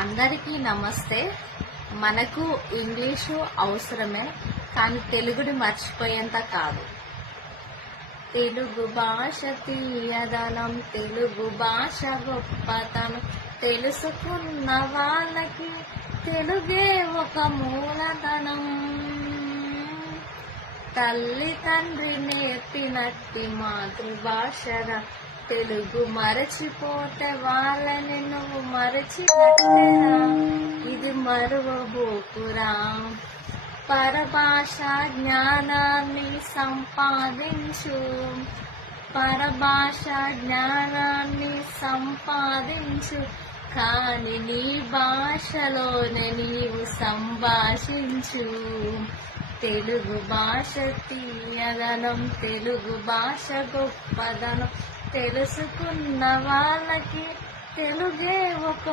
అందరికీ నమస్తే. మనకు ఇంగ్లీషు అవసరమే, కానీ తెలుగుని మర్చిపోయేంత కాదు. తెలుగు భాష తీయదనం, తెలుగు భాష గొప్పతనం, తెలుసుకున్న వాళ్ళకి తెలుగే ఒక మూలధనం. తల్లి తండ్రి నేర్పినట్టి మాతృభాషరా, తెలుగు మరచిపోతే వాళ్ళని నువ్వు మరచినట్టేరా, ఇది మరువబోకురా. పరభాష జ్ఞానాన్ని సంపాదించు, పరభాష జ్ఞానాన్ని సంపాదించు, కానీ నీ భాషలోనే నీవు సంభాషించు. తెలుగు భాష తీయదనం, తెలుగు భాష గొప్పదనం, తెలుసుకున్న వాళ్ళకి తెలుగే ఒక